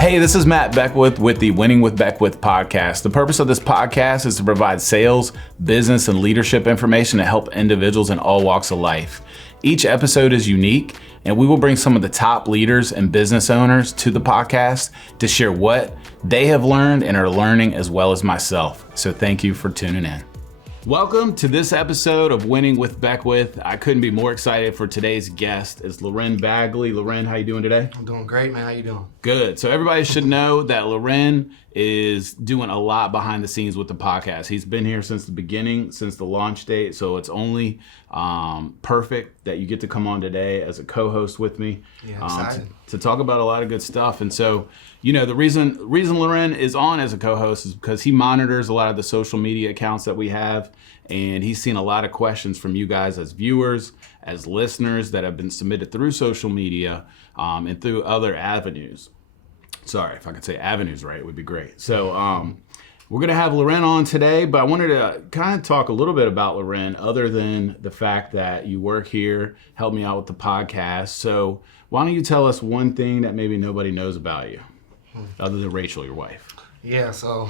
Hey, this is Matt Beckwith with the Winning with Beckwith podcast. The purpose of this podcast is to provide sales, business, and leadership information to help individuals in all walks of life. Each episode is unique, and we will bring some of the top leaders and business owners to the podcast to share what they have learned and are learning, as well as myself. So thank you for tuning in. Welcome to this episode of Winning with Beckwith. I couldn't be more excited for today's guest. It's Loren Bagley. Loren, how you doing today? I'm doing great, man. How you doing? Good. So everybody should know that Loren is doing a lot behind the scenes with the podcast. He's been here since the beginning, since the launch date. So it's only perfect that you get to come on today as a co-host with me. Yeah, excited. To talk about a lot of good stuff. And so, you know, the reason Loren is on as a co-host is because he monitors a lot of the social media accounts that we have. And he's seen a lot of questions from you guys as viewers, as listeners that have been submitted through social media and through other avenues. Sorry, if I could say avenues right, it would be great. So we're going to have Loren on today, but I wanted to kind of talk a little bit about Loren other than the fact that you work here, help me out with the podcast. So why don't you tell us one thing that maybe nobody knows about you, other than Rachel, your wife? Yeah, so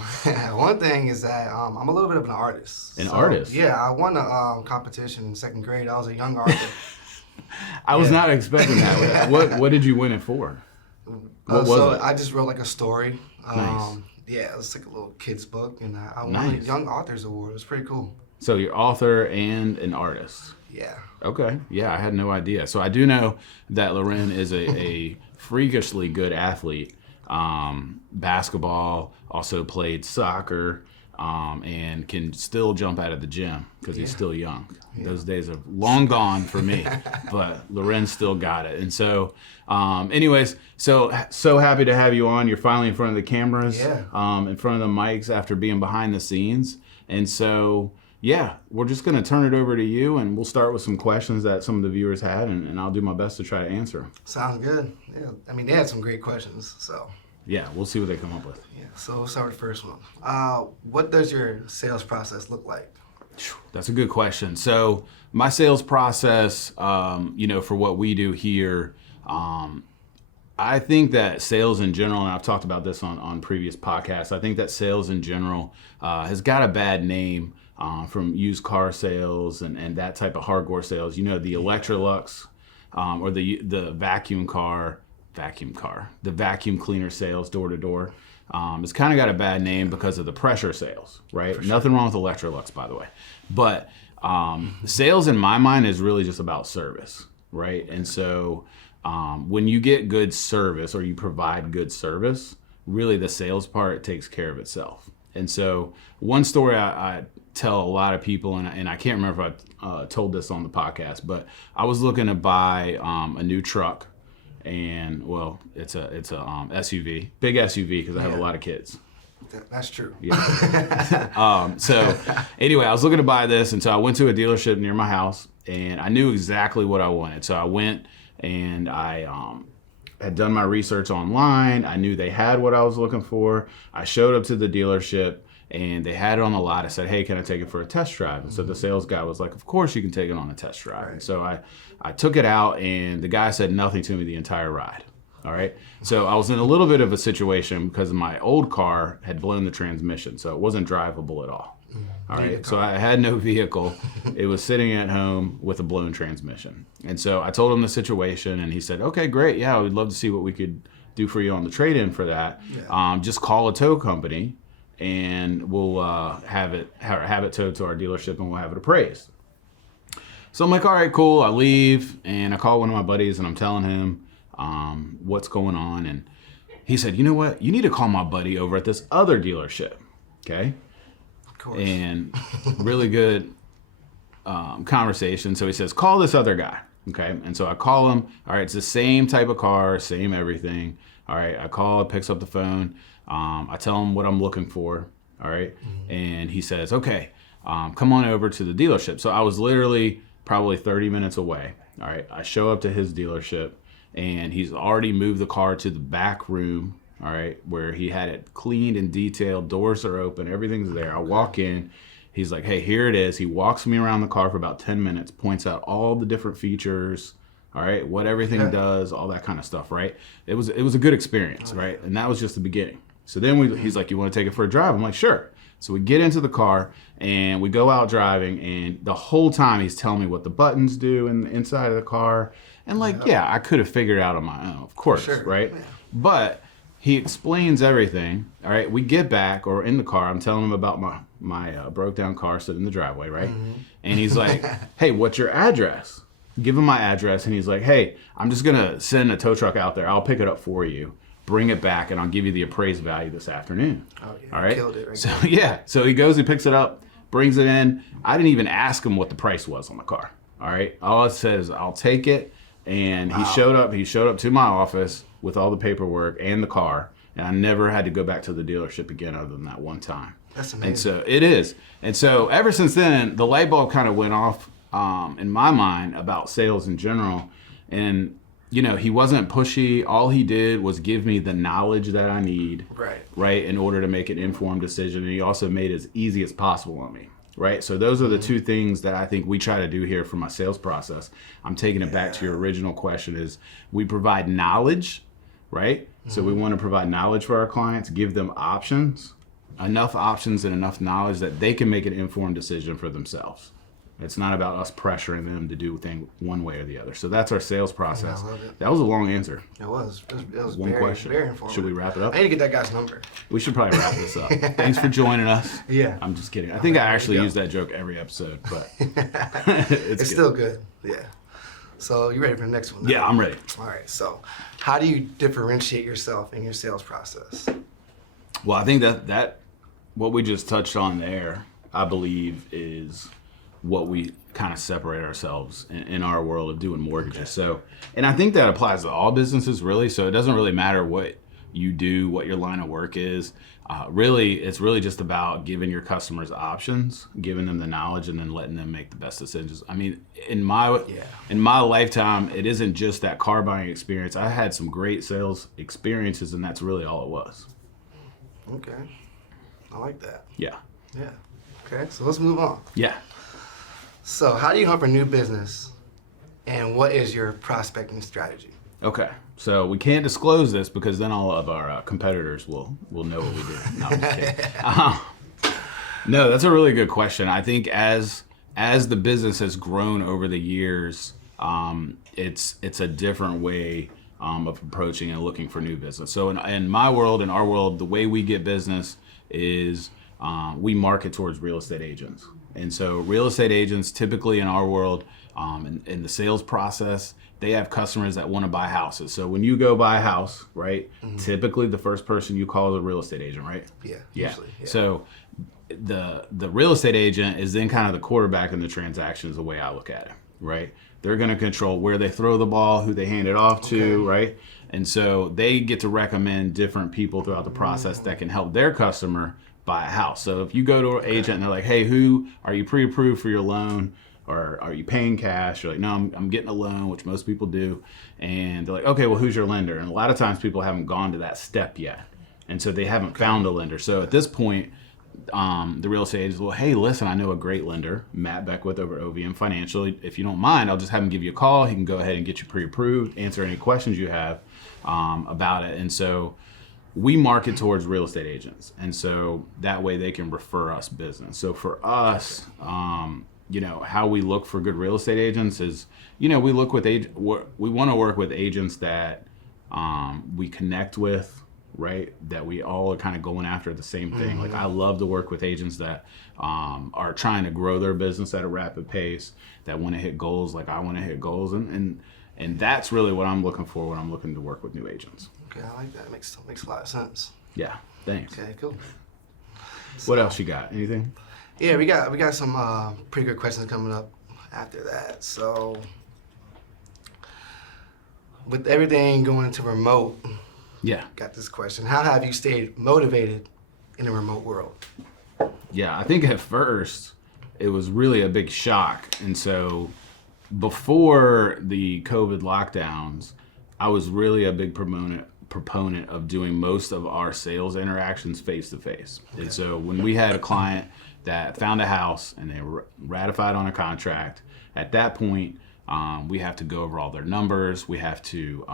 one thing is that I'm a little bit of an artist. An artist? Yeah, I won a competition in second grade. I was a young artist. I was not expecting that. What did you win it for? What was it? I just wrote like a story. Nice. Yeah, it was like a little kid's book, and I won Nice. a Young Authors Award. It was pretty cool. So you're author and an artist. Yeah. Okay. Yeah, I had no idea. So I do know that Loren is a freakishly good athlete. Basketball, also played soccer, and can still jump out of the gym because he's still young. Yeah. Those days are long gone for me, but Loren still got it. And so, anyways, so happy to have you on. You're finally in front of the cameras, in front of the mics after being behind the scenes. And so, yeah, we're just going to turn it over to you, and we'll start with some questions that some of the viewers had, and I'll do my best to try to answer them. Sounds good. Yeah, I mean, they had some great questions, so. Yeah, we'll see what they come up with. Yeah, so we'll start with the first one. What does your sales process look like? That's a good question. So my sales process, for what we do here, I think that sales in general, and I've talked about this on previous podcasts, I think that sales in general has got a bad name from used car sales and that type of hardcore sales. You know, the Electrolux or the vacuum cleaner sales door to door. It's kind of got a bad name because of the pressure sales, right? Sure. Nothing wrong with Electrolux, by the way. But sales in my mind is really just about service, right? And so when you get good service or you provide good service, really the sales part takes care of itself. And so one story I tell a lot of people, and I can't remember if I told this on the podcast, but I was looking to buy a new truck. And well, it's a SUV, big SUV, because I have a lot of kids. That's true. Yeah. So anyway, I was looking to buy this, and so I went to a dealership near my house, and I knew exactly what I wanted. So I went and I had done my research online. I knew they had what I was looking for. I showed up to the dealership, and they had it on the lot. I said, "Hey, can I take it for a test drive?" And so the sales guy was like, "Of course you can take it on a test drive." Right. And so I took it out, and the guy said nothing to me the entire ride. All right. So I was in a little bit of a situation because my old car had blown the transmission, so it wasn't drivable at all. All right. So I had no vehicle. It was sitting at home with a blown transmission. And so I told him the situation, and he said, "Okay, great. Yeah, we'd love to see what we could do for you on the trade-in for that. Yeah. Just call a tow company, and we'll have it towed to our dealership, and we'll have it appraised." So I'm like, all right, cool. I leave, and I call one of my buddies, and I'm telling him what's going on. And he said, "You know what? You need to call my buddy over at this other dealership." Okay? Of course. And really good conversation. So he says, "Call this other guy." Okay? And so I call him. All right, it's the same type of car, same everything. All right, I call, picks up the phone. I tell him what I'm looking for. All right? Mm-hmm. And he says, "Okay, come on over to the dealership." So I was literally probably 30 minutes away. All right, I show up to his dealership, and he's already moved the car to the back room, all right, where he had it cleaned and detailed. Doors are open, everything's there. I walk in, he's like, "Hey, here it is." He walks me around the car for about 10 minutes, points out all the different features, all right, what everything does, all that kind of stuff, right? It was a good experience, right? And that was just the beginning. So then he's like, you want to take it for a drive? I'm like, sure. So we get into the car and we go out driving, and the whole time he's telling me what the buttons do in the inside of the car. And like, yeah, I could have figured it out on my own, of course, right? Yeah. But he explains everything. All right, we get back, or in the car, I'm telling him about my broke down car sitting in the driveway, right? And he's like, hey, what's your address? Give him my address, and he's like, hey, I'm just gonna send a tow truck out there. I'll pick it up for you, bring it back, and I'll give you the appraised value this afternoon. Oh, yeah, all right. Killed it right so there. Yeah, so he goes, he picks it up, brings it in. I didn't even ask him what the price was on the car. All right, all it said is I'll take it, and he showed up. He showed up to my office with all the paperwork and the car, and I never had to go back to the dealership again other than that one time. That's amazing. And so it is. And so ever since then, the light bulb kind of went off in my mind about sales in general. And, you know, he wasn't pushy. All he did was give me the knowledge that I need, right, in order to make an informed decision. And he also made it as easy as possible on me, right? So those are the two things that I think we try to do here for my sales process. I'm taking it back to your original question is we provide knowledge, right? So we want to provide knowledge for our clients, give them options, enough options and enough knowledge that they can make an informed decision for themselves. It's not about us pressuring them to do things one way or the other. So that's our sales process. I love it. That was a long answer. It was one very, question. Very informative. Should we wrap it up? I need to get that guy's number. We should probably wrap this up. Thanks for joining us. Yeah. I'm just kidding. I think I actually use that joke every episode, but it's still good. Yeah. So you ready for the next one? Yeah, I'm ready. All right. So how do you differentiate yourself in your sales process? Well, I think that what we just touched on there, I believe, is what we kind of separate ourselves in our world of doing mortgages. Okay. So, and I think that applies to all businesses really. So it doesn't really matter what you do, what your line of work is. Really, it's really just about giving your customers options, giving them the knowledge, and then letting them make the best decisions. I mean, in my lifetime, it isn't just that car buying experience. I had some great sales experiences, and that's really all it was. Okay, I like that. Yeah. Yeah. Okay, so let's move on. Yeah. So how do you hunt for new business, and what is your prospecting strategy? Okay, so we can't disclose this because then all of our competitors will know what we do. No, I'm just kidding. No, that's a really good question. I think as the business has grown over the years, it's a different way of approaching and looking for new business. So in my world, in our world, the way we get business is we market towards real estate agents. And so real estate agents typically in our world, in the sales process, they have customers that want to buy houses. So when you go buy a house, right, typically the first person you call is a real estate agent, right? Yeah. Usually, yeah. So the real estate agent is then kind of the quarterback in the transaction is the way I look at it, right? They're going to control where they throw the ball, who they hand it off to, right? And so they get to recommend different people throughout the process that can help their customer buy a house. So if you go to an agent and they're like, hey, who are you pre-approved for your loan? Or are you paying cash? You're like, no, I'm getting a loan, which most people do. And they're like, okay, well, who's your lender? And a lot of times people haven't gone to that step yet. And so they haven't found a lender. So at this point, the real estate agent is, well, hey, listen, I know a great lender, Matt Beckwith over OVM Financial. If you don't mind, I'll just have him give you a call. He can go ahead and get you pre-approved, answer any questions you have about it. And so we market towards real estate agents. And so that way they can refer us business. So for us, you know, how we look for good real estate agents is, you know, we look with we want to work with agents that we connect with, right? That we all are kind of going after the same thing. Like I love to work with agents that are trying to grow their business at a rapid pace, that want to hit goals like I want to hit goals, and that's really what I'm looking for when I'm looking to work with new agents. Okay, I like that. Makes a lot of sense. Yeah, thanks. Okay, cool. What else you got? Anything? Yeah, we got some pretty good questions coming up after that. So, with everything going into remote, got this question: how have you stayed motivated in a remote world? Yeah, I think at first it was really a big shock, and so before the COVID lockdowns, I was really a big proponent of doing most of our sales interactions face to face. And so when we had a client that found a house and they were ratified on a contract, at that point, We have to go over all their numbers. We have to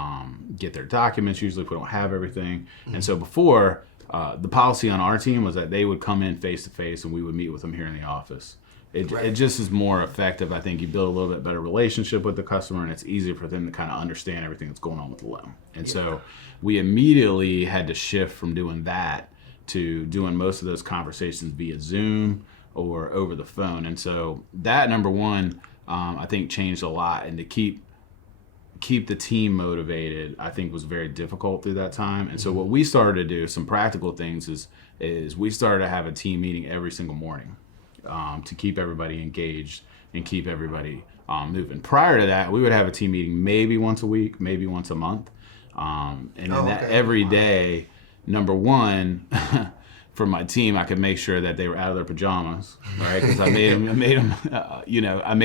get their documents, usually if we don't have everything. And so before, the policy on our team was that they would come in face-to-face and we would meet with them here in the office. It just is more effective. I think you build a little bit better relationship with the customer, and it's easier for them to kind of understand everything that's going on with the loan. And so we immediately had to shift from doing that to doing most of those conversations via Zoom or over the phone. And so that, number one, I think changed a lot. And to keep the team motivated, I think was very difficult through that time. And so what we started to do, some practical things, is we started to have a team meeting every single morning. To keep everybody engaged and keep everybody moving. Prior to that, we would have a team meeting maybe once a week, maybe once a month. Every day, number one, for my team, I could make sure that they were out of their pajamas, right? Because I made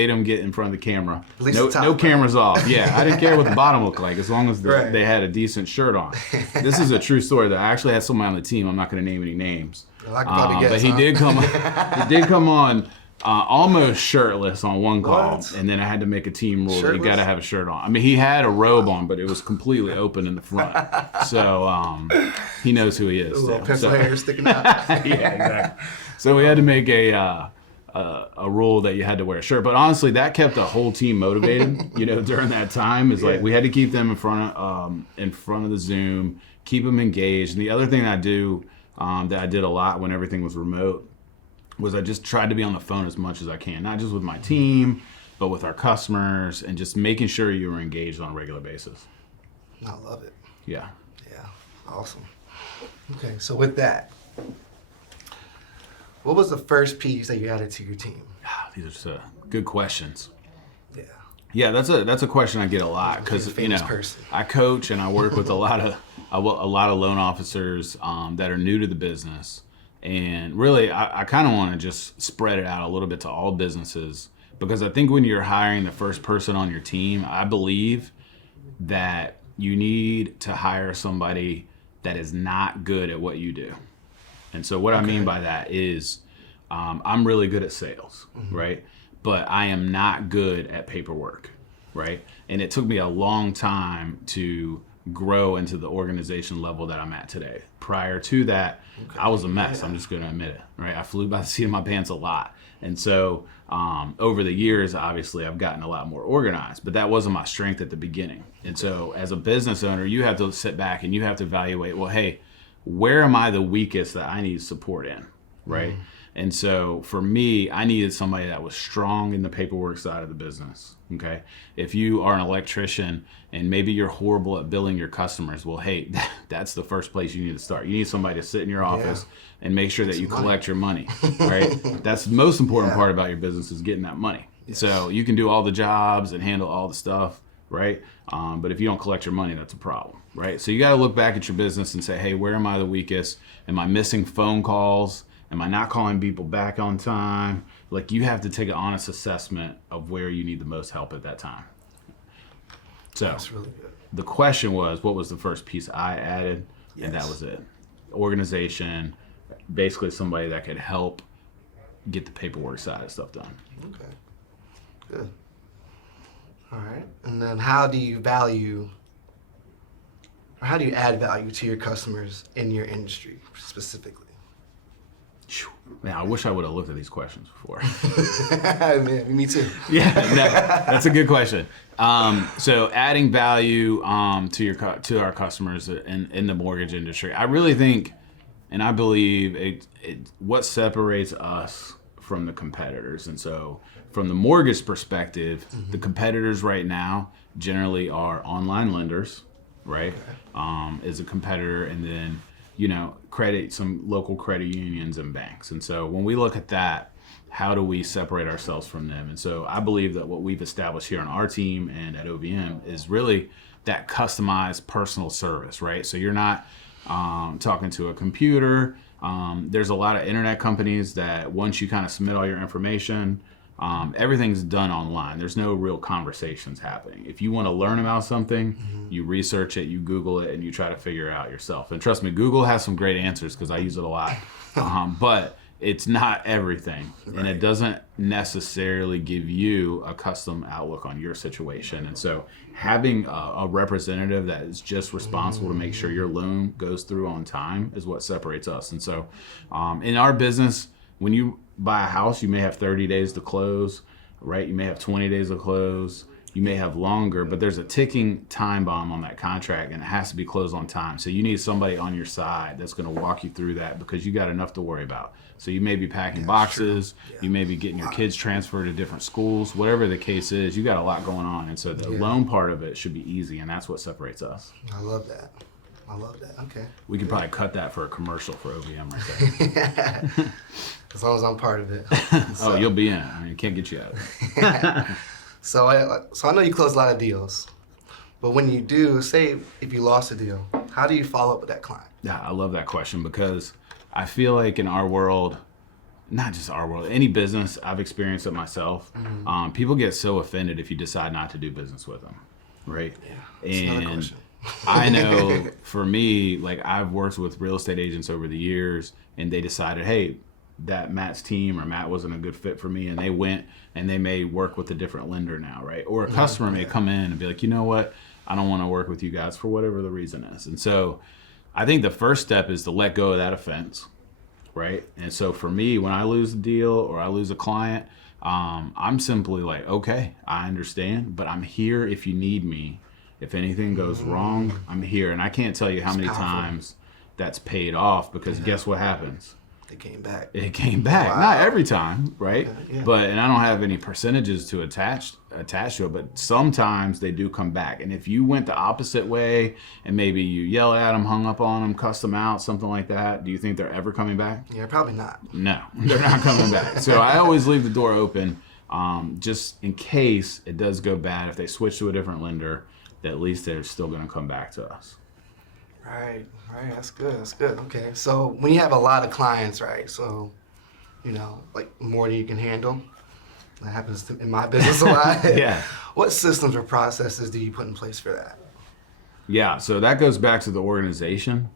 them get in front of the camera. No cameras off. Yeah, I didn't care what the bottom looked like as long as they had a decent shirt on. This is a true story though. I actually had someone on the team. I'm not going to name any names. But he did come. He did come on almost shirtless on one call, and then I had to make a team rule that you got to have a shirt on. I mean, he had a robe on, but it was completely open in the front. So he knows who he is. A little pencil hair sticking out. Yeah, exactly. So we had to make a rule that you had to wear a shirt. But honestly, that kept the whole team motivated. During that time, is like we had to keep them in front of the Zoom, keep them engaged. And the other thing I do. That I did a lot when everything was remote was I just tried to be on the phone as much as I can, not just with my team, but with our customers, and just making sure you were engaged on a regular basis. I love it. Yeah. Yeah, awesome. Okay, so with that, what was the first piece that you added to your team? These are good questions. Yeah. Yeah, that's a question I get a lot because I coach and I work with a lot of loan officers that are new to the business, and really I kind of want to just spread it out a little bit to all businesses, because I think when you're hiring the first person on your team, I believe that you need to hire somebody that is not good at what you do. And so what I mean by that is I'm really good at sales, right? But I am not good at paperwork, right? And it took me a long time to grow into the organization level that I'm at today. Prior to that, I was a mess. I'm just going to admit it, right? I flew by the seat of my pants a lot. And so over the years, obviously, I've gotten a lot more organized, but that wasn't my strength at the beginning. And so as a business owner, you have to sit back and you have to evaluate, well, hey, where am I the weakest that I need support in, right? And so for me, I needed somebody that was strong in the paperwork side of the business, okay? If you are an electrician and maybe you're horrible at billing your customers, well, hey, that's the first place you need to start. You need somebody to sit in your office and make sure that you collect your money, right? That's the most important part about your business, is getting that money. So you can do all the jobs and handle all the stuff, right? But if you don't collect your money, that's a problem, right? So you got to look back at your business and say, hey, where am I the weakest? Am I missing phone calls? Am I not calling people back on time? Like, you have to take an honest assessment of where you need the most help at that time. So that's really good. The question was, what was the first piece I added? And that was it. Organization, basically somebody that could help get the paperwork side of stuff done. Okay, good. All right. And then how do you add value to your customers in your industry specifically? Man, I wish I would have looked at these questions before. Man, me too. Yeah, no, that's a good question. So adding value to our customers in the mortgage industry, I really think, and I believe what separates us from the competitors. And so from the mortgage perspective, the competitors right now generally are online lenders, right? Is a competitor, and then some local credit unions and banks. And so when we look at that, how do we separate ourselves from them? And so I believe that what we've established here on our team and at OVM is really that customized personal service, right? So you're not talking to a computer. There's a lot of internet companies that once you kind of submit all your information, everything's done online. There's no real conversations happening. If you want to learn about something, you research it, you Google it, and you try to figure it out yourself. And trust me, Google has some great answers because I use it a lot. But it's not everything, and it doesn't necessarily give you a custom outlook on your situation. And so having a representative that is just responsible to make sure your loan goes through on time is what separates us. And so in our business, when you buy a house, you may have 30 days to close, right? You may have 20 days to close. You may have longer, but there's a ticking time bomb on that contract, and it has to be closed on time. So you need somebody on your side that's going to walk you through that, because you got enough to worry about. So you may be packing boxes, you may be getting your kids transferred to different schools, whatever the case is, you got a lot going on. And so the loan part of it should be easy, and that's what separates us. I love that. Okay. We could probably cut that for a commercial for OVM right there. As long as I'm part of it. Oh, you'll be in it. I mean, can't get you out. So I know you close a lot of deals, but when you do, say if you lost a deal, how do you follow up with that client? Yeah, I love that question, because I feel like in our world, not just our world, any business, I've experienced it myself. People get so offended if you decide not to do business with them, right? Yeah, and I know for me, like I've worked with real estate agents over the years, and they decided, hey, that Matt's team or Matt wasn't a good fit for me, and they went and they may work with a different lender now, right? Or a customer may come in and be like, you know what, I don't want to work with you guys for whatever the reason is. And so I think the first step is to let go of that offense, right? And so for me, when I lose a deal or I lose a client, I'm simply like, okay, I understand, but I'm here if you need me. If anything goes wrong, I'm here. And I can't tell you how many times that's paid off, because guess what happens? It came back. It came back. Wow. Not every time, right? Yeah. But, and I don't have any percentages to attach to it, but sometimes they do come back. And if you went the opposite way and maybe you yell at them, hung up on them, cussed them out, something like that, do you think they're ever coming back? Yeah, probably not. No, they're not coming back. So I always leave the door open, just in case it does go bad. If they switch to a different lender, at least they're still going to come back to us. Right. That's good. Okay. So when you have a lot of clients, right? So, like more than you can handle. That happens in my business a lot. Yeah. What systems or processes do you put in place for that? Yeah. So that goes back to the organization,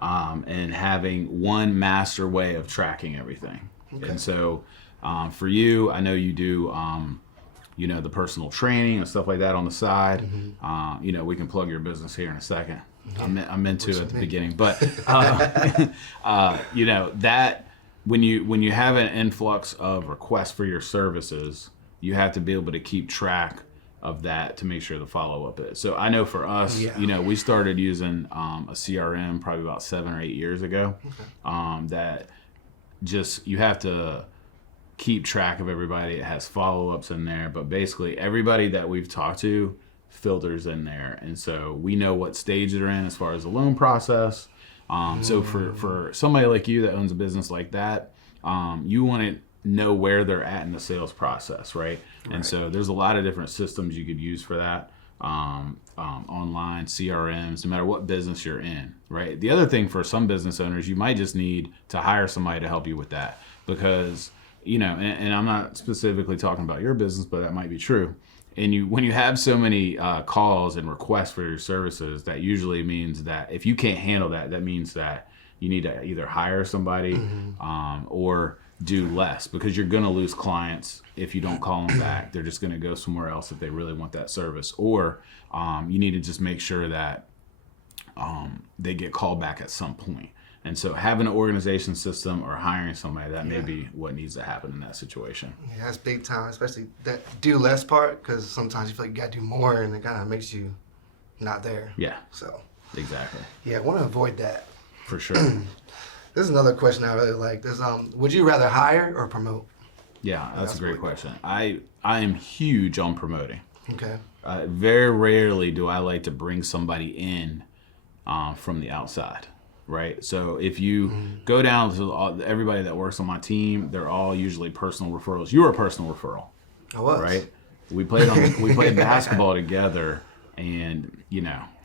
and having one master way of tracking everything. Okay. And so for you, I know you do, the personal training and stuff like that on the side. We can plug your business here in a second. I'm into it at the beginning, but that when you have an influx of requests for your services, you have to be able to keep track of that to make sure the follow up is. So I know for us, we started using a CRM probably about 7 or 8 years ago. That just you have to keep track of everybody. It has follow ups in there, but basically everybody that we've talked to filters in there, and so we know what stage they're in as far as the loan process. So for somebody like you that owns a business like that, you want to know where they're at in the sales process, right? And so there's a lot of different systems you could use for that, online CRMs, no matter what business you're in, right? The other thing for some business owners, you might just need to hire somebody to help you with that, because and I'm not specifically talking about your business, but that might be true. And when you have so many calls and requests for your services, that usually means that if you can't handle that, that means that you need to either hire somebody or do less, because you're going to lose clients if you don't call them back. They're just going to go somewhere else if they really want that service. Or you need to just make sure that they get called back at some point. And so having an organization system or hiring somebody, that may be what needs to happen in that situation. Yeah, that's big time, especially that do less part, because sometimes you feel like you got to do more and it kind of makes you not there. Yeah. So. Exactly. Yeah, I want to avoid that. For sure. This is another question I really like. Would you rather hire or promote? Yeah, that's a great question. I am huge on promoting. Okay. Very rarely do I like to bring somebody in from the outside. Right. So if you go down to everybody that works on my team, they're all usually personal referrals. You were a personal referral. I was. Right. We played basketball together, and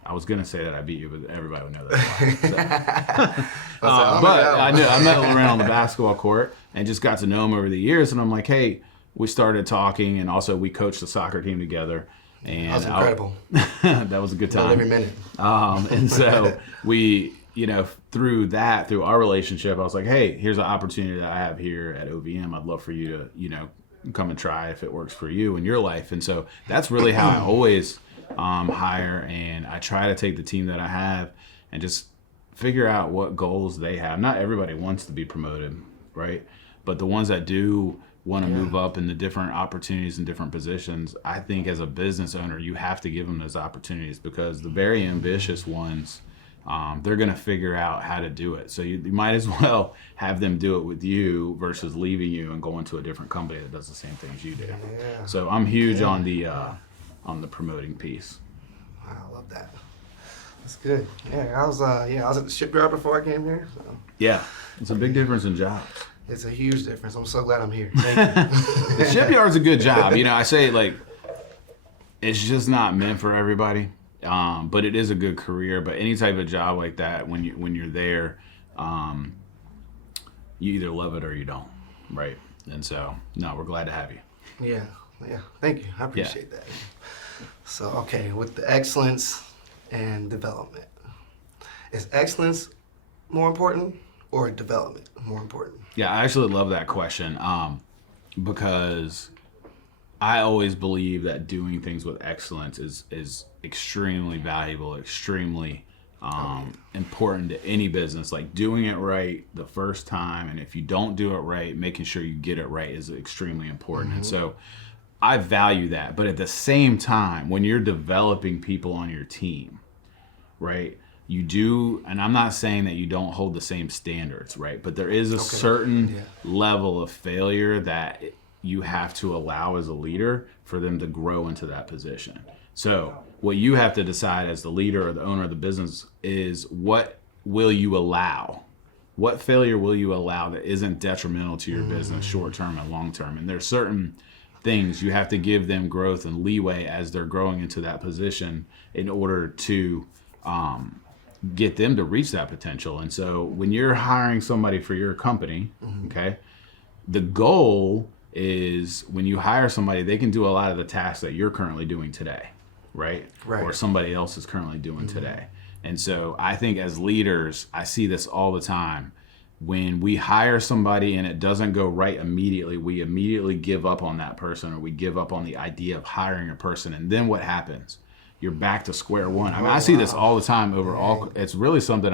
I was gonna say that I beat you, but everybody would know that. So. But I met Loren on the basketball court and just got to know him over the years. And I'm like, hey, we started talking, and also we coached the soccer team together. And that was incredible. That was a good time. Every minute. And so we through our relationship, I was like, hey, here's an opportunity that I have here at OVM. I'd love for you to, come and try if it works for you in your life. And so that's really how I always hire. And I try to take the team that I have and just figure out what goals they have. Not everybody wants to be promoted, right? But the ones that do want to move up in the different opportunities and different positions, I think as a business owner, you have to give them those opportunities, because the very ambitious ones, they're going to figure out how to do it. So you might as well have them do it with you versus leaving you and going to a different company that does the same things you do. Yeah. So I'm huge on the promoting piece. Wow, I love that. That's good. Yeah, I was at the shipyard before I came here. So. Yeah, it's a big difference in jobs. It's a huge difference. I'm so glad I'm here. Thank you. The shipyard's a good job. I say it's just not meant for everybody. But it is a good career. But any type of job like that, when you're there, you either love it or you don't, right? And so, no, we're glad to have you. Yeah. Thank you. I appreciate that. So, okay, with the excellence and development, is excellence more important or development more important? Yeah, I actually love that question, because I always believe that doing things with excellence is extremely valuable, extremely important to any business. Like doing it right the first time, and if you don't do it right, making sure you get it right is extremely important. And so I value that. But at the same time, when you're developing people on your team, right, you do, and I'm not saying that you don't hold the same standards, right? But there is a certain level of failure that you have to allow as a leader for them to grow into that position. So what you have to decide as the leader or the owner of the business is, what will you allow? What failure will you allow that isn't detrimental to your business short-term and long-term? And there's certain things you have to give them growth and leeway as they're growing into that position in order to get them to reach that potential. And so when you're hiring somebody for your company, okay, the goal is when you hire somebody, they can do a lot of the tasks that you're currently doing today, right? Or somebody else is currently doing today. And so I think as leaders, I see this all the time. When we hire somebody and it doesn't go right immediately, we immediately give up on that person, or we give up on the idea of hiring a person. And then what happens? You're back to square one. I mean, I see this all the time overall. It's really something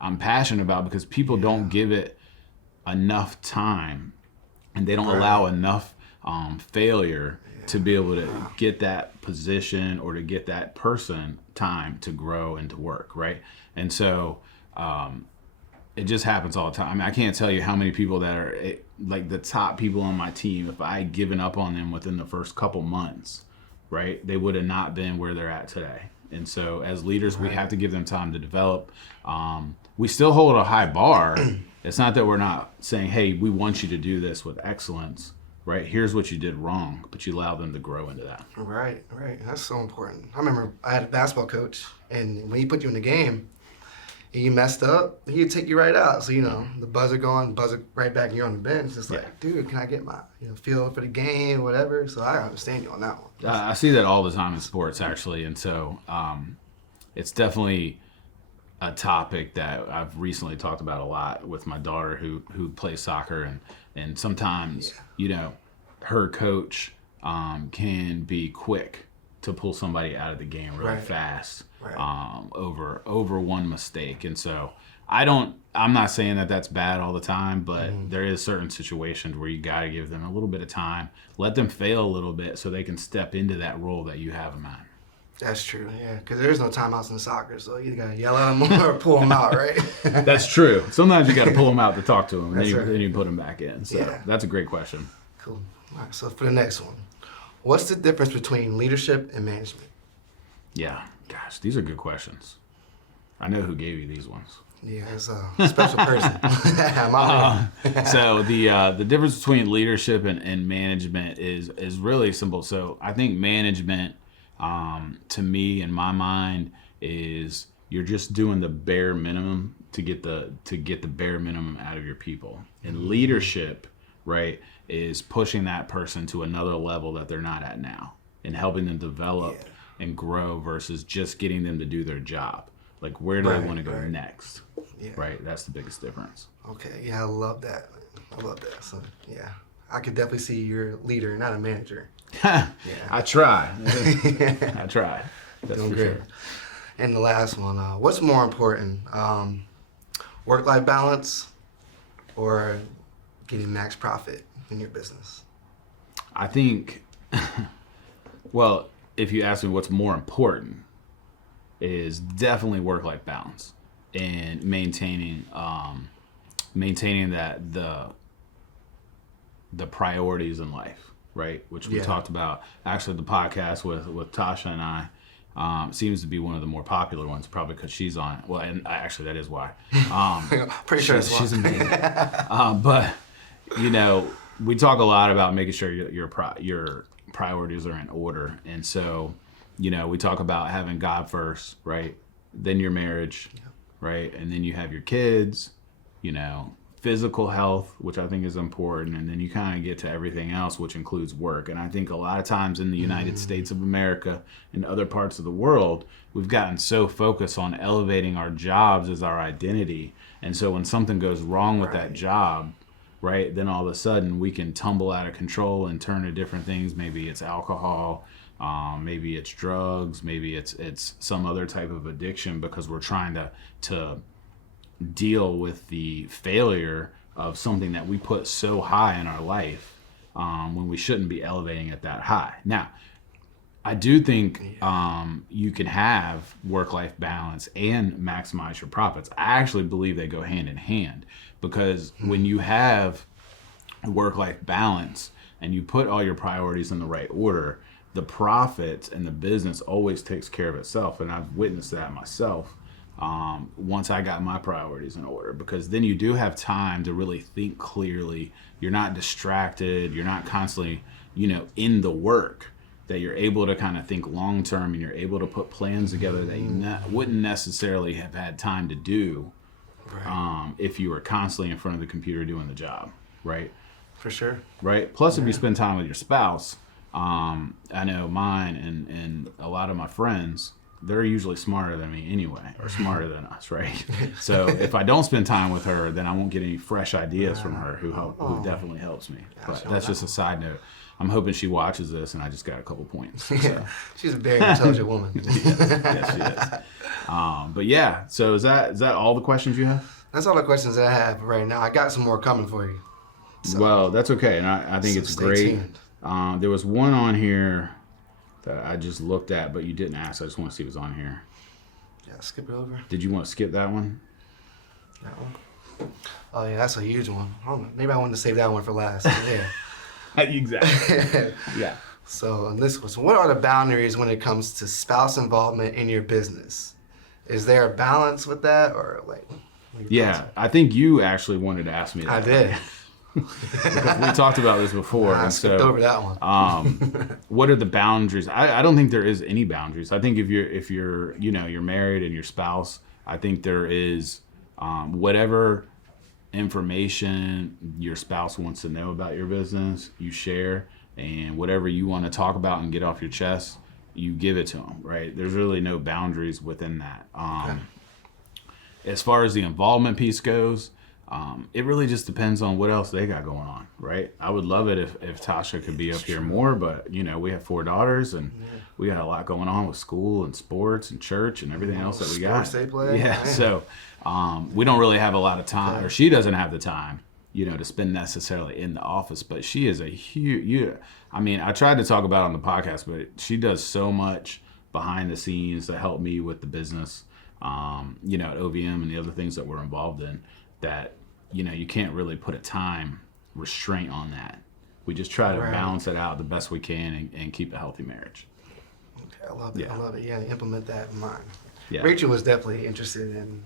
I'm passionate about, because people don't give it enough time, and they don't allow enough failure to be able to get that position or to get that person time to grow and to work, right? And so it just happens all the time. I mean, I can't tell you how many people that are like the top people on my team, if I had given up on them within the first couple months, right, they would have not been where they're at today. And so as leaders, we have to give them time to develop. We still hold a high bar. It's not that we're not saying, hey, we want you to do this with excellence, right? Here's what you did wrong, but you allow them to grow into that. Right. That's so important. I remember I had a basketball coach, and when he put you in the game and you messed up, he'd take you right out. So, the buzzer going, buzzer right back, and you're on the bench. It's like, dude, can I get my feel for the game, whatever? So I understand you on that one. I see that all the time in sports, actually. And so it's definitely a topic that I've recently talked about a lot with my daughter who plays soccer, and sometimes her coach can be quick to pull somebody out of the game really fast over one mistake. And so I'm not saying that that's bad all the time, but there is certain situations where you got to give them a little bit of time, let them fail a little bit so they can step into that role that you have them at. That's true, yeah, because there's no timeouts in soccer, so you got to yell at them or pull them out, right? That's true. Sometimes you got to pull them out to talk to them, and then you put them back in. So that's a great question. Cool. All right, so for the next one, what's the difference between leadership and management? Yeah, gosh, these are good questions. I know who gave you these ones. Yeah, it's a special person. So the difference between leadership and management is really simple. So I think management, to me, in my mind, is you're just doing the bare minimum to get the bare minimum out of your people. And leadership, right, is pushing that person to another level that they're not at now and helping them develop and grow versus just getting them to do their job, Like, where do I Right, want to go right. next? Yeah. Right? That's the biggest difference. Okay. Yeah, I love that. I love that. So, yeah. I could definitely see you're a leader, not a manager. I try. I try. That's Doing for great. sure. And the last one, what's more important, work-life balance or getting max profit in your business? I think, well, if you ask me what's more important, is definitely work-life balance and maintaining that the priorities in life, right? Which we talked about. Actually, the podcast with Tasha and I seems to be one of the more popular ones, probably because she's on it. Well, and actually, that is why. Pretty sure it's she's amazing. But we talk a lot about making sure your priorities are in order, and so we talk about having God first, right? Then your marriage, right? And then you have your kids, physical health, which I think is important, and then you kind of get to everything else, which includes work. And I think a lot of times in the United States of America and other parts of the world, we've gotten so focused on elevating our jobs as our identity. And so when something goes wrong with that job, right, then all of a sudden we can tumble out of control and turn to different things. Maybe it's alcohol, maybe it's drugs, maybe it's some other type of addiction, because we're trying to deal with the failure of something that we put so high in our life, when we shouldn't be elevating it that high. Now, I do think you can have work-life balance and maximize your profits. I actually believe they go hand in hand, because when you have work-life balance and you put all your priorities in the right order, the profits and the business always takes care of itself. And I've witnessed that myself. Once I got my priorities in order, because then you do have time to really think clearly. You're not distracted. You're not constantly, in the work, that you're able to kind of think long term, and you're able to put plans together that you wouldn't necessarily have had time to do, if you were constantly in front of the computer doing the job, right? For sure. Right. Plus, if you spend time with your spouse, I know mine and a lot of my friends, they're usually smarter than me anyway, or smarter than us, right? So if I don't spend time with her, then I won't get any fresh ideas from her, who definitely helps me. But that's just a side note. I'm hoping she watches this, and I just got a couple points. So. She's a very intelligent woman. Yes, she is. But yeah, so is that all the questions you have? That's all the questions that I have right now. I got some more coming for you. So, well, that's okay, and I think it's great. There was one on here that I just looked at, but you didn't ask. I just want to see what's on here. Yeah, skip it over. Did you want to skip that one? That one? Oh, yeah, that's a huge one. I don't know. Maybe I wanted to save that one for last. Yeah. Exactly. Yeah. So, on this question, what are the boundaries when it comes to spouse involvement in your business? Is there a balance with that, or like? Yeah, I think you actually wanted to ask me that. I did. Because we talked about this before. I skipped over that one. What are the boundaries? I don't think there is any boundaries. I think if you're you're married and your spouse, I think there is whatever information your spouse wants to know about your business, you share, and whatever you want to talk about and get off your chest, you give it to them. Right? There's really no boundaries within that. Okay. As far as the involvement piece goes, it really just depends on what else they got going on, right? I would love it if Tasha could be up here more, but we have 4 daughters, and we got a lot going on with school and sports and church and everything else that we got. Sports they play. Yeah, Man. so we don't really have a lot of time, or she doesn't have the time, to spend necessarily in the office. But she is a huge. I tried to talk about it on the podcast, but she does so much behind the scenes to help me with the business, at OVM and the other things that we're involved in, that you can't really put a time restraint on that. We just try to balance it out the best we can and keep a healthy marriage. Okay, I love it. I love it. Yeah, implement that in mine. Yeah. Rachel was definitely interested in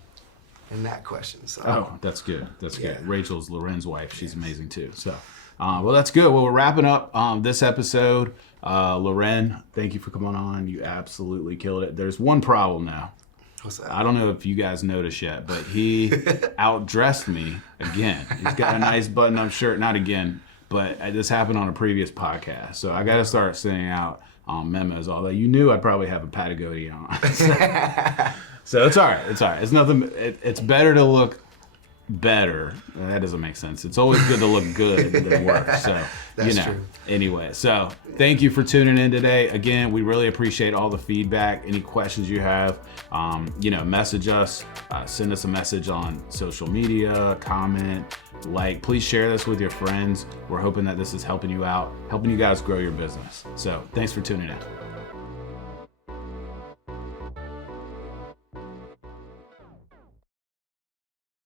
that question. So. Oh, that's good. That's good. Rachel's Loren's wife. She's amazing too. So, well, that's good. Well, we're wrapping up this episode. Loren, thank you for coming on. You absolutely killed it. There's one problem now. What's that? I don't know if you guys noticed yet, but he outdressed me again. He's got a nice button-up shirt. Not again, but this happened on a previous podcast. So I got to start sending out memos, although you knew I'd probably have a Patagonia on. So it's all right. It's all right. It's nothing. It's better to look better. That doesn't make sense. It's always good to look good than worse. So, That's true. Anyway, so thank you for tuning in today. Again, we really appreciate all the feedback. Any questions you have, message us, send us a message on social media, comment, please share this with your friends. We're hoping that this is helping you out, helping you guys grow your business. So thanks for tuning in.